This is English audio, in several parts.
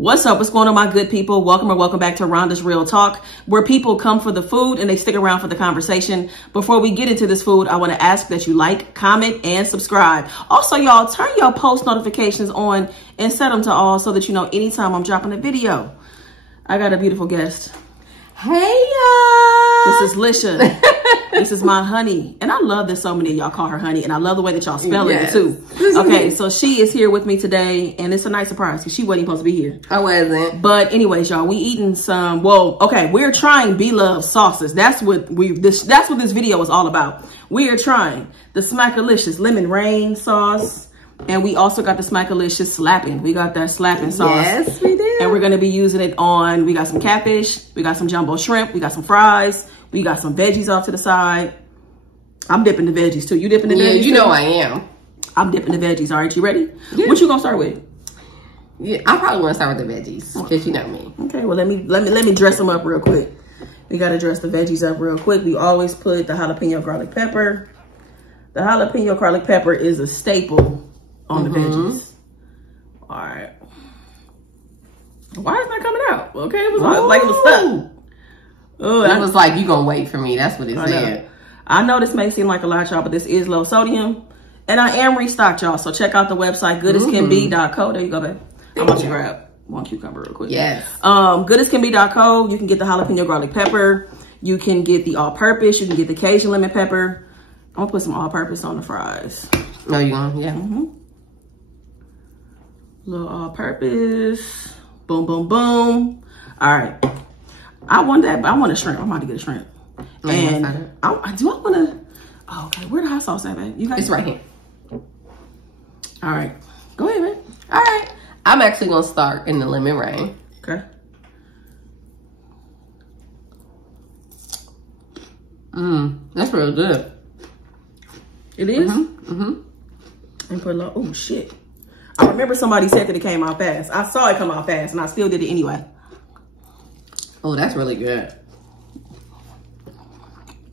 What's up? What's going on, my good people? Welcome or welcome back to Rhonda's Real Talk, where people come for the food and they stick around for the conversation. Before we get into this food, I want to ask that you like, comment, and subscribe. Also, y'all, turn your post notifications on and set them to all so that you know anytime I'm dropping a video. I got a beautiful guest. Hey, y'all. This is Lisha. This is my honey. And I love that so many of y'all call her honey. And I love the way that y'all spell it too. Okay, so she is here with me today. And it's a nice surprise because she wasn't supposed to be here. I wasn't. But anyways, y'all, we eating some, well, okay, we're trying Blove'S sauces. That's what this video is all about. We are trying the Smackalicious Lemon Rain sauce. And we also got the Smackalicious Slapping. We got that slapping sauce. Yes, we did. And we're going to be using it on, we got some catfish, we got some jumbo shrimp, we got some fries, we got some veggies off to the side. I'm dipping the veggies too. You dipping the veggies? Yeah, you know I am. I'm dipping the veggies. All right, you ready? Yeah. What you going to start with? Yeah, I probably want to start with the veggies because you know me. Okay, well, let me dress them up real quick. We got to dress the veggies up real quick. We always put the jalapeno garlic pepper. The jalapeno garlic pepper is a staple on the veggies. All right. Why is that coming out? Okay, it was like it was stuck. Oh, it was like, you gonna wait for me. That's what it said. I know this may seem like a lot, y'all, but this is low sodium. And I am restocked, y'all. So check out the website, goodascanbe.co. There you go, babe. I'm about to grab one cucumber real quick. Yes. Goodascanbe.co. You can get the jalapeno garlic pepper. You can get the all-purpose. You can get the Cajun lemon pepper. I'm gonna put some all-purpose on the fries. Oh, you gonna? Yeah. Little all-purpose. Boom, boom, boom. All right. I want a shrimp. I'm about to get a shrimp. And do I want to? Oh, okay. Where the hot sauce at, man? You guys? It's right here. All right. Go ahead, man. All right. I'm actually gonna start in the lemon rain. Okay. That's real good. It is. And put a little. Oh shit. I remember somebody said that it came out fast. I saw it come out fast, and I still did it anyway. Oh, that's really good.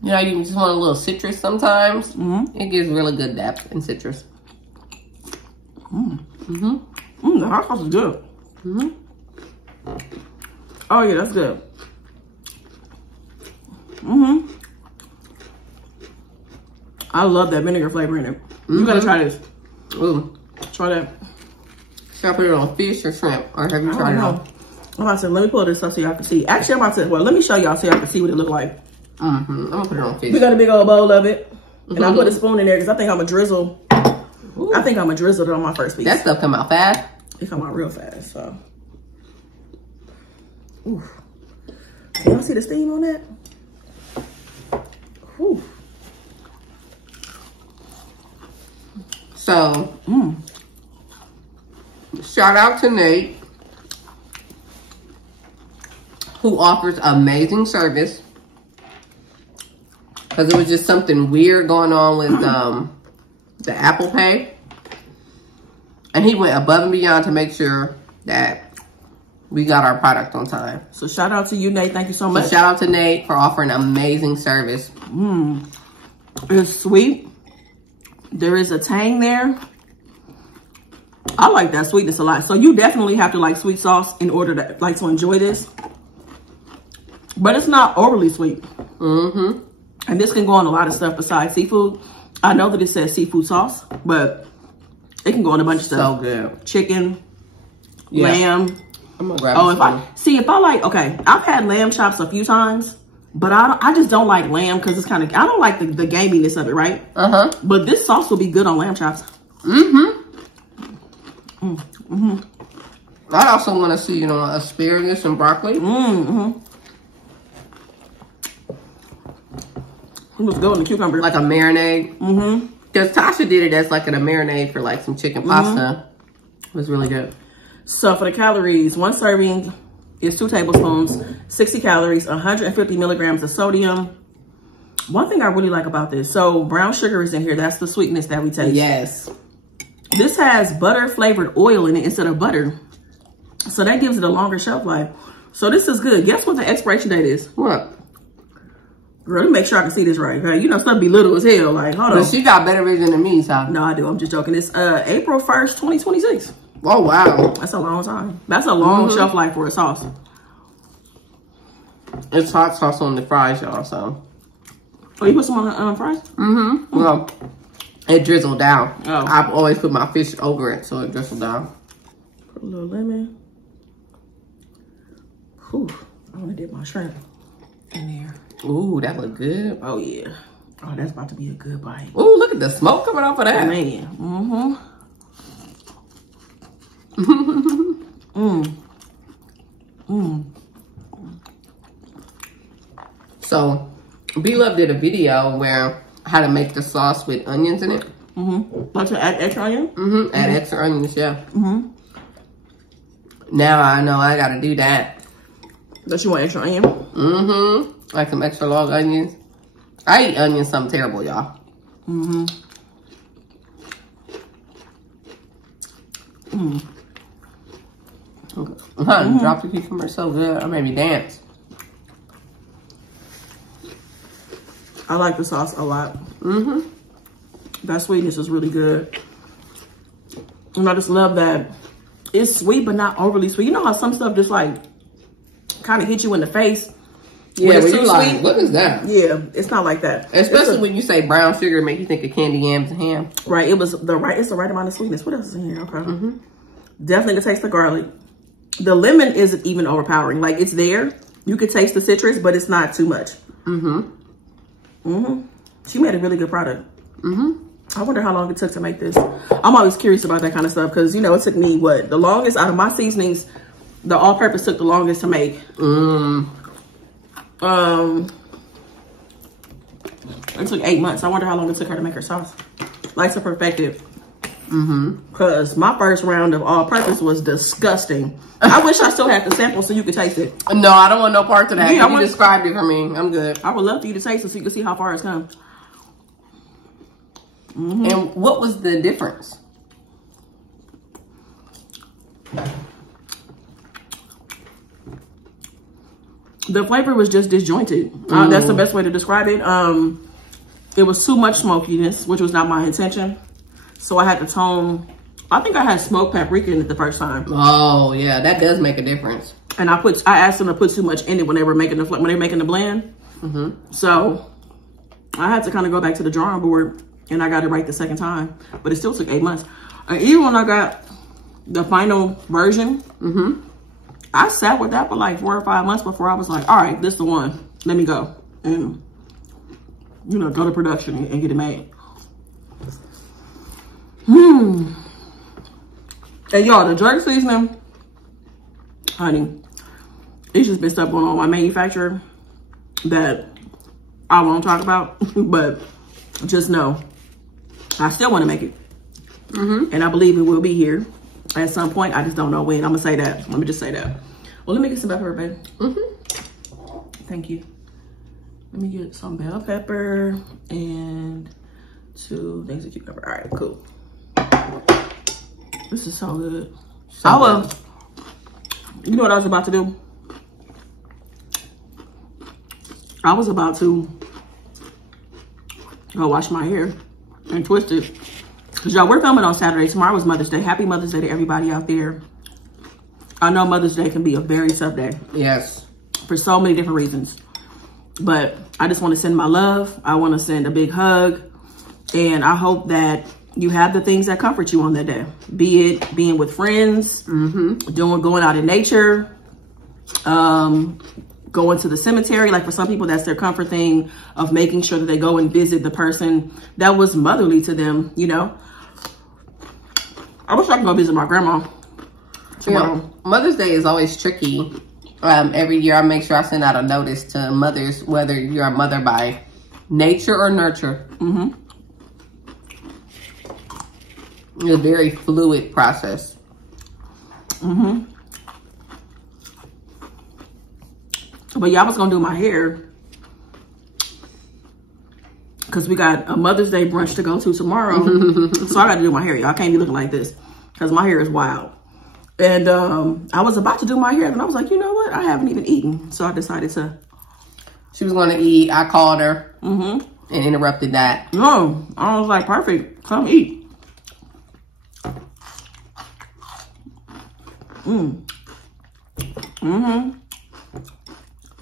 You know, you just want a little citrus sometimes. It gives really good depth in citrus. The hot sauce is good. Oh yeah, that's good. I love that vinegar flavor in it. You gotta try this. Ooh. Try that. Should I put it on fish or shrimp? Or have you tried it on? I'm about to, let me pull this up so y'all can see. Actually, I'm about to, well, let me show y'all so y'all can see what it look like. I'm gonna put it on fish. We got a big old bowl of it. And I put a spoon in there because I think I'm gonna drizzle. Ooh. I think I'm gonna drizzle it on my first piece. That stuff come out fast. It come out real fast, so. Ooh. Can y'all see the steam on that? Ooh. So, shout out to Nate, who offers amazing service. Because it was just something weird going on with the Apple Pay. And he went above and beyond to make sure that we got our product on time. So shout out to you, Nate. Thank you so much. So shout out to Nate for offering amazing service. It's sweet. There is a tang there. I like that sweetness a lot. So you definitely have to like sweet sauce in order to like to enjoy this. But it's not overly sweet. And this can go on a lot of stuff besides seafood. I know that it says seafood sauce, but it can go on a bunch of stuff. So good. Chicken, lamb. I'm gonna grab if I like, okay, I've had lamb chops a few times, but I just don't like lamb because it's kind of, I don't like the gaminess of it, right? But this sauce will be good on lamb chops. I also want to see, you know, asparagus and broccoli. It was good on the cucumber. Like a marinade. Because Tasha did it as like a marinade for like some chicken pasta. It was really good. So for the calories, one serving is 2 tablespoons, 60 calories, 150 milligrams of sodium. One thing I really like about this, so brown sugar is in here. That's the sweetness that we taste. Yes. This has butter flavored oil in it instead of butter. So that gives it a longer shelf life. So this is good. Guess what the expiration date is? What? Girl, let me make sure I can see this right. Okay? You know, stuff be little as hell. Like, hold on. But she got better vision than me, so. No, I do. I'm just joking. It's April 1st, 2026. Oh, wow. That's a long time. That's a long shelf life for a sauce. It's hot sauce on the fries, y'all, so. Oh, you put some on the fries? Mm-hmm. Well, it drizzled down. Oh. I've always put my fish over it, so it drizzled down. Put a little lemon. Whew. I want to dip my shrimp in there. Ooh, that look good. Oh, yeah. Oh, that's about to be a good bite. Ooh, look at the smoke coming off of that. Man. Mm-hmm. So, B-Love did a video where how to make the sauce with onions in it. Want to add extra onion? Add extra onions, yeah. Now I know I gotta do that. Does you want extra onion? Like some extra long onions. I eat onions something terrible, y'all. Drop the cucumber so good. I made me dance. I like the sauce a lot. That sweetness is really good. And I just love that it's sweet, but not overly sweet. You know how some stuff just like kind of hit you in the face? Yeah, when you're like, what is that? Yeah, it's not like that. Especially when you say brown sugar, make you think of candy yams and ham. Right, it's the right amount of sweetness. What else is in here? Okay. Definitely can taste the garlic. The lemon isn't even overpowering. Like, it's there. You could taste the citrus, but it's not too much. She made a really good product. I wonder how long it took to make this. I'm always curious about that kind of stuff because, you know, it took me, what, the longest out of my seasonings, the all-purpose took the longest to make. It took 8 months. I wonder how long it took her to make her sauce. Like, to perfect it. Because my first round of all-purpose was disgusting. I wish I still had the sample so you could taste it. No, I don't want no part of that. Yeah, you described it for me. I'm good. I would love for you to taste it so you can see how far it's come. And what was the difference? The flavor was just disjointed. That's the best way to describe it. It was too much smokiness, which was not my intention. So I had to tone. I think I had smoked paprika in it the first time. Oh yeah, that does make a difference. And I asked them to put too much in it when they were making the blend. So I had to kind of go back to the drawing board, and I got it right the second time. But it still took 8 months. And even when I got the final version, I sat with that for like 4 or 5 months before I was like, all right, this is the one. Let me go and, you know, go to production and get it made. And y'all, the jerk seasoning, honey, it's just been stuff going on with my manufacturer that I won't talk about, but just know I still want to make it. And I believe it will be here at some point. I just don't know when. I'm gonna say that. Let me just say that. Well, let me get some bell pepper, baby. Thank you. Let me get some bell pepper and 2 things of cucumber. All right, cool. This is so good. You know what I was about to do? I was about to go wash my hair and twist it. Because y'all, we're filming on Saturday. Tomorrow is Mother's Day. Happy Mother's Day to everybody out there. I know Mother's Day can be a very tough day. Yes. For so many different reasons. But I just want to send my love. I want to send a big hug. And I hope that you have the things that comfort you on that day. Be it being with friends, going out in nature, going to the cemetery. Like for some people, that's their comfort thing of making sure that they go and visit the person that was motherly to them, you know. I wish I could go visit my grandma tomorrow. You know, Mother's Day is always tricky. Every year I make sure I send out a notice to mothers, whether you're a mother by nature or nurture. It's a very fluid process. But yeah, I was gonna do my hair because we got a Mother's Day brunch to go to tomorrow. So I got to do my hair, y'all. I can't be looking like this because my hair is wild. And I was about to do my hair, and I was like, you know what? I haven't even eaten. So I decided to. She was going to eat. I called her and interrupted that. No, I was like, perfect. Come eat.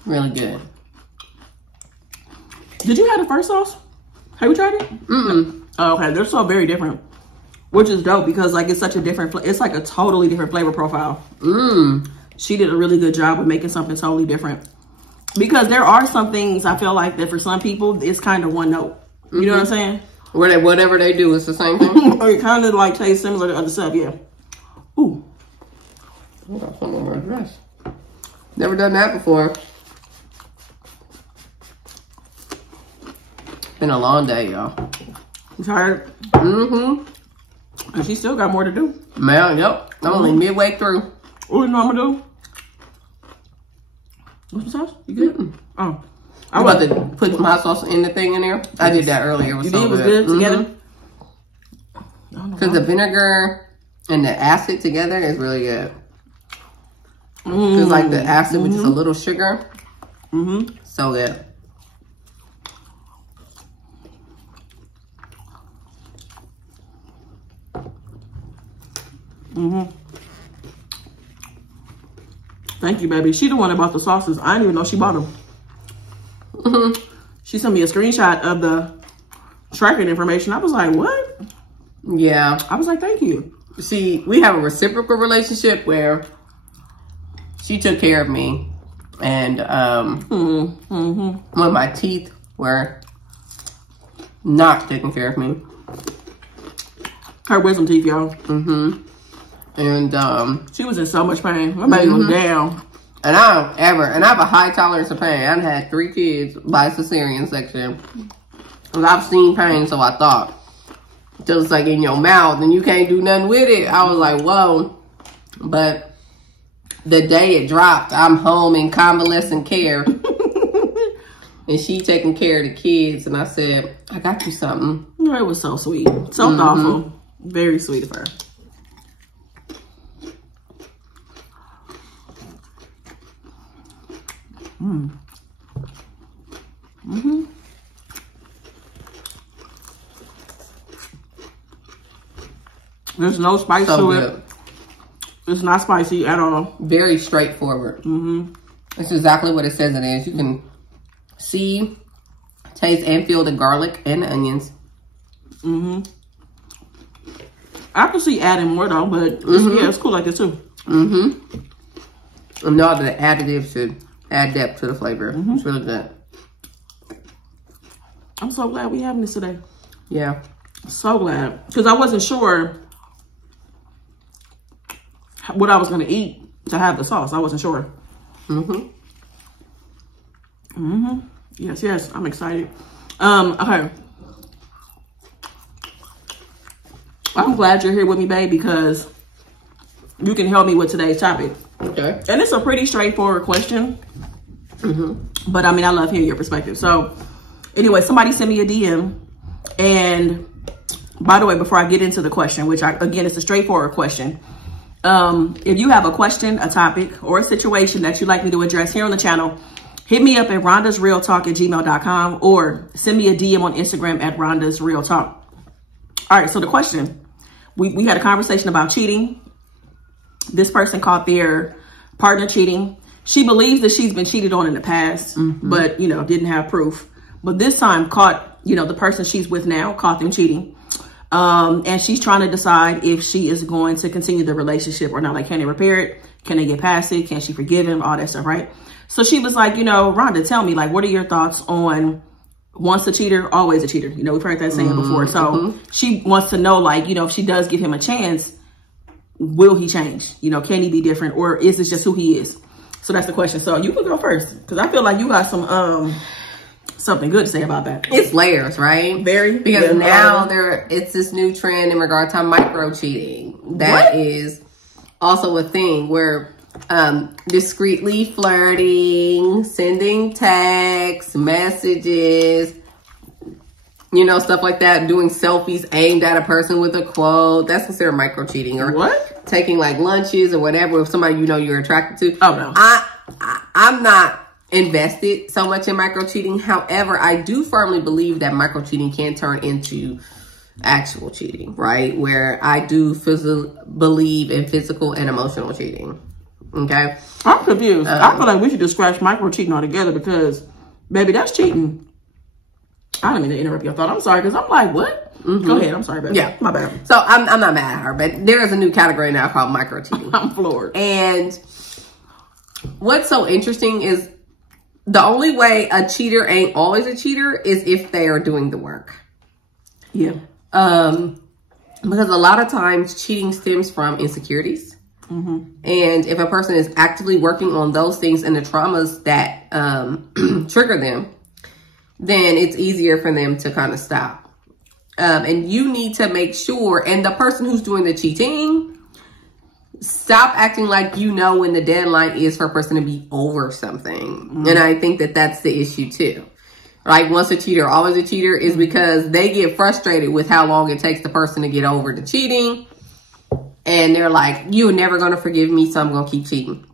Really good. Did you have the first sauce? Have you tried it? Oh, okay, they're so very different, which is dope because like it's such a different. It's like a totally different flavor profile. She did a really good job of making something totally different. Because there are some things I feel like that for some people it's kind of one note. You know what I'm saying? Whatever they do, it's the same thing. Or it kind of like tastes similar to other stuff. Yeah. Ooh. I got some on my dress. Never done that before. Been a long day, y'all. You tired? And she still got more to do. Man, yep. I'm only midway through. What you know what I'm gonna do? What's the sauce? You good? Oh. I'm about to put some hot sauce in the thing in there. I did that earlier. It was so good. It was good together? Because the vinegar and the acid together is really good. Because like the acid with just a little sugar. So good. Thank you, baby. She the one that bought the sauces. I didn't even know she bought them. She sent me a screenshot of the tracking information. I was like, what? Yeah. I was like, thank you. See, we have a reciprocal relationship where she took care of me. And when my teeth were not taking care of me. Her wisdom teeth, y'all. And she was in so much pain. My baby was down. And I have a high tolerance of pain. I've had 3 kids by cesarean section. And I've seen pain, so I thought. Till it's like in your mouth and you can't do nothing with it. I was like, whoa. But the day it dropped, I'm home in convalescent care. And she taking care of the kids. And I said, I got you something. It was so sweet. So thoughtful. Very sweet of her. There's no spice to it. It's not spicy at all. Very straightforward. It's exactly what it says it is. You can see, taste, and feel the garlic and the onions. I can see adding more though, but yeah, it's cool like this too. And all the additives should add depth to the flavor. It's really good. I'm so glad we having this today. Yeah. So glad. Because I wasn't sure what I was going to eat to have the sauce. I wasn't sure. Yes, yes. I'm excited. Okay. I'm glad you're here with me, babe, because you can help me with today's topic. Okay. And it's a pretty straightforward question. But I mean, I love hearing your perspective. So anyway, somebody sent me a DM. And by the way, before I get into the question, which again, it's a straightforward question. If you have a question, a topic, or a situation that you'd like me to address here on the channel, hit me up at rhondasrealtalk@gmail.com or send me a DM on Instagram at rhondasrealtalk. All right, so the question, we had a conversation about cheating. This person caught their partner cheating. She believes that she's been cheated on in the past, but, you know, didn't have proof. But this time caught, you know, the person she's with now caught them cheating. And she's trying to decide if she is going to continue the relationship or not. Like, can they repair it? Can they get past it? Can she forgive him? All that stuff, right? So she was like, you know, Rhonda, tell me, like, what are your thoughts on once a cheater, always a cheater? You know, we've heard that saying before. So she wants to know, like, you know, if she does give him a chance, will he change? You know, can he be different? Or is this just who he is? So that's the question. So you can go first, because I feel like you got some something good to say about that. It's layers, right? Very. Because now it's this new trend in regard to micro cheating. That is also a thing where discreetly flirting, sending texts, messages, you know, stuff like that, doing selfies aimed at a person with a quote. That's considered micro cheating. Or taking like lunches or whatever with somebody you know you're attracted to. Oh no. I'm not invested so much in micro cheating. However, I do firmly believe that micro cheating can turn into actual cheating, right? Where I do believe in physical and emotional cheating. Okay? I'm confused. I feel like we should just scratch micro cheating altogether because, baby, that's cheating. I didn't mean to interrupt your thought. I'm sorry, because I'm like, what? Go ahead. I'm sorry, baby. Yeah. My bad. So I'm not mad at her, but there is a new category now called micro cheating. I'm floored. And what's so interesting is the only way a cheater ain't always a cheater is if they are doing the work. Yeah. Because a lot of times cheating stems from insecurities. And if a person is actively working on those things and the traumas that trigger them, then it's easier for them to kind of stop. And you need to make sure, and the person who's doing the cheating, stop acting like you know when the deadline is for a person to be over something. And I think that that's the issue too. Like, once a cheater, always a cheater, is because they get frustrated with how long it takes the person to get over the cheating. And they're like, you're never going to forgive me, so I'm going to keep cheating.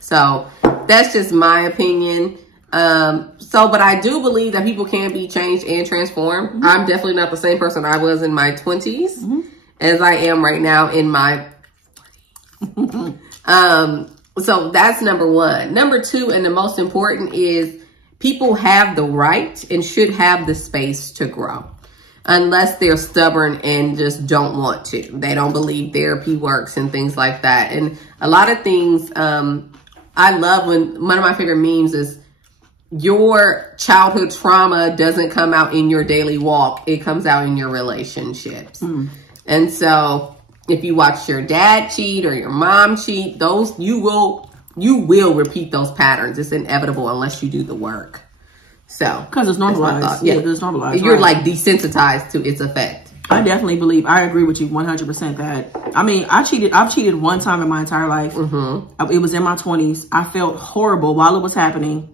So that's just my opinion. But I do believe that people can be changed and transformed. I'm definitely not the same person I was in my 20s as I am right now in my so that's number one. Number two, and the most important, is people have the right and should have the space to grow. Unless they're stubborn and just don't want to. They don't believe therapy works and things like that. And a lot of things, I love when one of my favorite memes is, your childhood trauma doesn't come out in your daily walk. It comes out in your relationships. And so if you watch your dad cheat or your mom cheat, those, you will repeat those patterns. It's inevitable unless you do the work. So, because it's normalized. Yeah, it's normalized. You're like desensitized to its effect. I definitely believe, I agree with you 100% that, I mean, I've cheated one time in my entire life. It was in my 20s. I felt horrible while it was happening.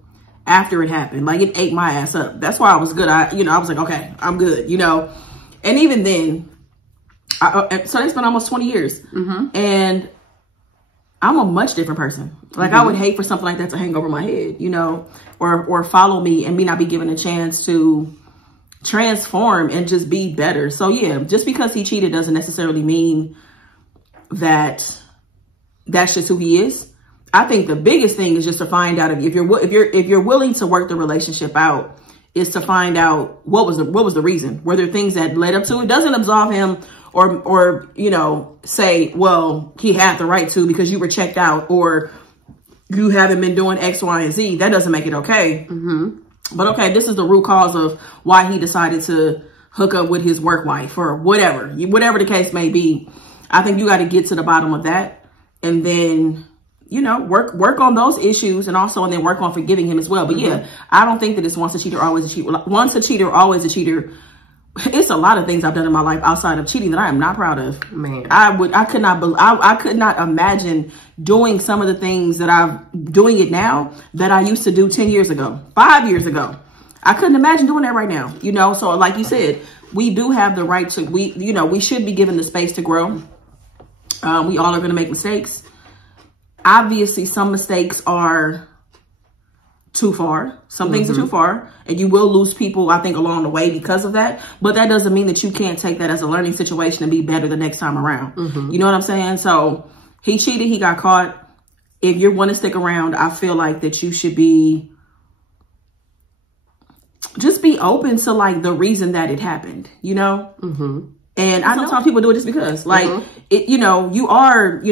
After it happened, like, it ate my ass up. That's why I was good. I was like, okay, I'm good, and even then, so it's been almost 20 years and I'm a much different person. Like, I would hate for something like that to hang over my head, or follow me and me not be given a chance to transform and just be better. So yeah, just because he cheated doesn't necessarily mean that that's just who he is. I think the biggest thing is just to find out if you're willing to work the relationship out, is to find out what was the reason. Were there things that led up to it? Doesn't absolve him or say, well, he had the right to because you were checked out or you haven't been doing X, Y, and Z. That doesn't make it okay. But okay, this is the root cause of why he decided to hook up with his work wife or whatever the case may be. I think you got to get to the bottom of that, and then work on those issues, and then work on forgiving him as well. But yeah, I don't think that it's once a cheater, always a cheater. Once a cheater, always a cheater. It's a lot of things I've done in my life outside of cheating that I am not proud of. Man, I could not imagine doing some of the things that I'm doing it now that I used to do 10 years ago, 5 years ago. I couldn't imagine doing that right now. So like you said, we do have the right to, we should be given the space to grow. We all are going to make mistakes. Obviously, some mistakes are too far. Some things are too far, and you will lose people, I think, along the way because of that. But that doesn't mean that you can't take that as a learning situation and be better the next time around. You know what I'm saying? So he cheated. He got caught. If you want to stick around, I feel like that you should just be open to like the reason that it happened, And I know sometimes people do it just because, like, you are,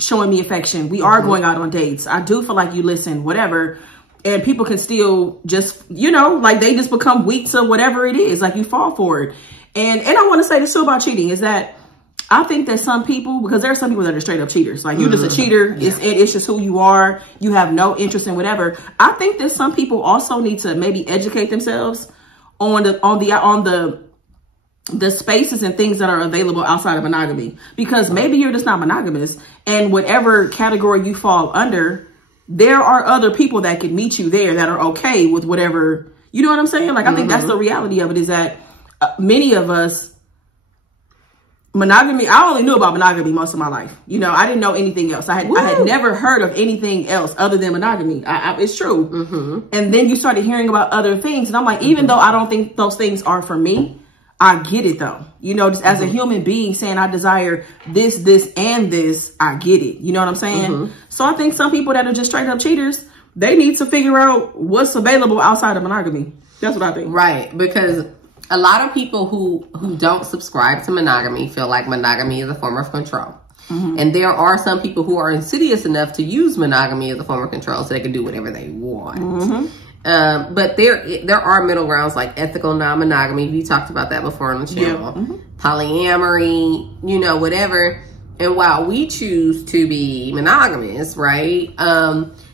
showing me affection. We are going out on dates. I do feel like you listen, whatever. And people can still just, like, they just become weak to whatever it is. Like, you fall for it. And I want to say this too about cheating is that I think that some people, because there are some people that are straight up cheaters. Like, you're just a cheater. It's just who you are. You have no interest in whatever. I think that some people also need to maybe educate themselves on the spaces and things that are available outside of monogamy, because maybe you're just not monogamous, and whatever category you fall under, there are other people that can meet you there that are okay with whatever, you know what I'm saying? Like, I think that's the reality of it, is that many of us, monogamy, I only knew about monogamy most of my life. I didn't know anything else. I had never heard of anything else other than monogamy. It's true. And then you started hearing about other things. And I'm like, even though I don't think those things are for me, I get it though. You know, just as a human being saying I desire this, this, and this, I get it. You know what I'm saying? So I think some people that are just straight up cheaters, they need to figure out what's available outside of monogamy. That's what I think. Right. Because a lot of people who don't subscribe to monogamy feel like monogamy is a form of control. And there are some people who are insidious enough to use monogamy as a form of control so they can do whatever they want. But there are middle grounds like ethical non-monogamy. We talked about that before on the channel. Polyamory, you know, whatever. And while we choose to be monogamous, right,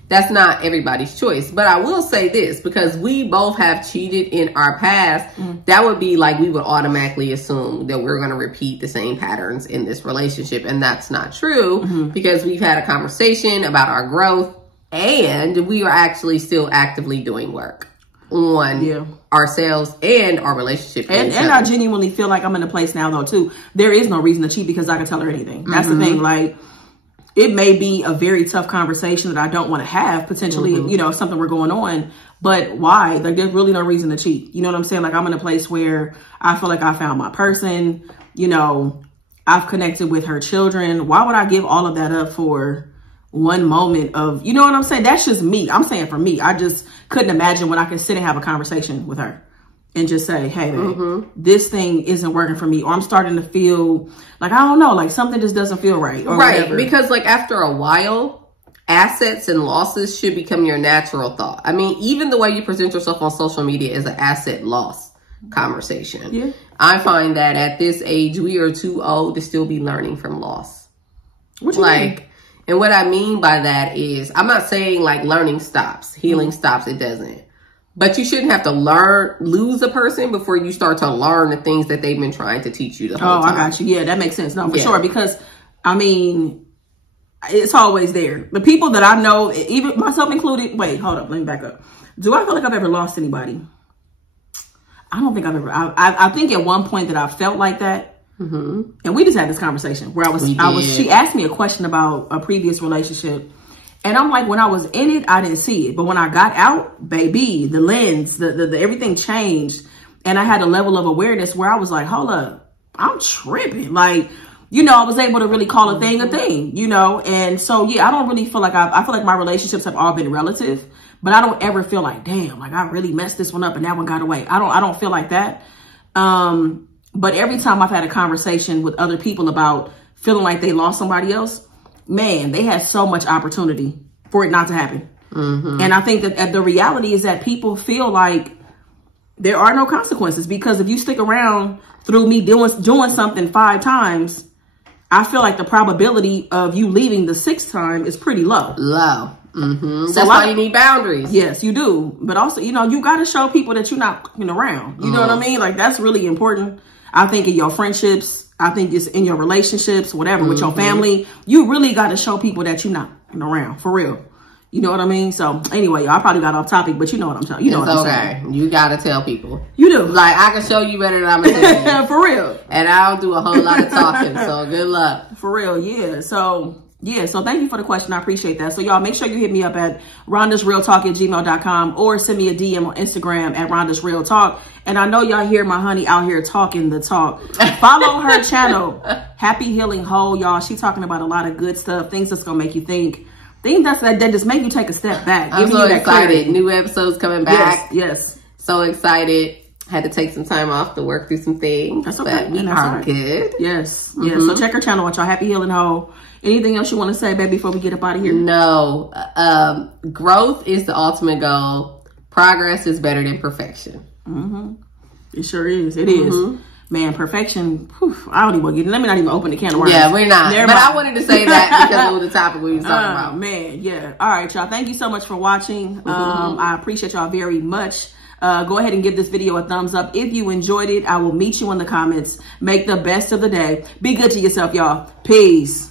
that's not everybody's choice. But I will say this, because we both have cheated in our past, that would be like we would automatically assume that we're going to repeat the same patterns in this relationship. And that's not true, because we've had a conversation about our growth. And we are actually still actively doing work on ourselves and our relationship. And I genuinely feel like I'm in a place now, though, too. There is no reason to cheat because I can tell her anything. That's the thing. Like, it may be a very tough conversation that I don't want to have, potentially, you know, something we're going on. But why? Like, there's really no reason to cheat. You know what I'm saying? Like, I'm in a place where I feel like I found my person. You know, I've connected with her children. Why would I give all of that up for one moment of, you know what I'm saying? That's just me. I'm saying for me, I just couldn't imagine when I could sit and have a conversation with her and just say, hey, babe, this thing isn't working for me. Or I'm starting to feel like, I don't know, like something just doesn't feel right. Or whatever. Because like after a while, assets and losses should become your natural thought. I mean, even the way you present yourself on social media is an asset loss conversation. I find that at this age, we are too old to still be learning from loss. What you mean? And what I mean by that is, I'm not saying like learning stops, healing stops, it doesn't. But you shouldn't have to lose a person before you start to learn the things that they've been trying to teach you the whole time. I got you. Yeah, that makes sense. No, for sure. Because, I mean, it's always there. The people that I know, even myself included, wait, hold up, let me back up. Do I feel like I've ever lost anybody? I don't think I've ever, I think at one point that I felt like that. And we just had this conversation where she asked me a question about a previous relationship. And I'm like, when I was in it, I didn't see it. But when I got out, baby, the lens, the everything changed. And I had a level of awareness where I was like, hold up, I'm tripping. Like, you know, I was able to really call a thing, you know? And so, yeah, I don't really feel like I feel like my relationships have all been relative, but I don't ever feel like, damn, like I really messed this one up and that one got away. I don't feel like that. But every time I've had a conversation with other people about feeling like they lost somebody else, man, they had so much opportunity for it not to happen. And I think that the reality is that people feel like there are no consequences, because if you stick around through me doing something 5 times, I feel like the probability of you leaving the 6th time is pretty low. So that's why you need boundaries. Yes, you do. But also, you know, you got to show people that you're not around. You know what I mean? Like, that's really important. I think in your friendships, I think it's in your relationships, whatever, with your family, you really got to show people that you're not around, for real. You know what I mean? So anyway, y'all, I probably got off topic, but you know what I'm saying. You know what I'm saying. You got to tell people. You do. Like, I can show you better than I'm going to tell you. For real. And I don't do a whole lot of talking, so good luck. For real, yeah. So thank you for the question. I appreciate that. So y'all, make sure you hit me up at rhondasrealtalk@gmail.com or send me a DM on Instagram at rhondasrealtalk. And I know y'all hear my honey out here talking the talk. Follow her channel, Happy Healing Whole, y'all. She talking about a lot of good stuff, things that's going to make you think. Things that just make you take a step back. I'm so excited. New episodes coming back. Yes. So excited. Had to take some time off to work through some things. That's okay. But we are good. Yes. So check her channel out, y'all. Happy Healing Whole. Anything else you want to say, baby, before we get up out of here? No. Growth is the ultimate goal. Progress is better than perfection. It sure is. It is. Man, perfection. Whew, I don't even get it. Let me not even open the can of worms. Yeah, we're not. But I wanted to say that because it was the topic we were talking about. Man, yeah. All right, y'all. Thank you so much for watching. I appreciate y'all very much. Go ahead and give this video a thumbs up if you enjoyed it. I will meet you in the comments. Make the best of the day. Be good to yourself, y'all. Peace.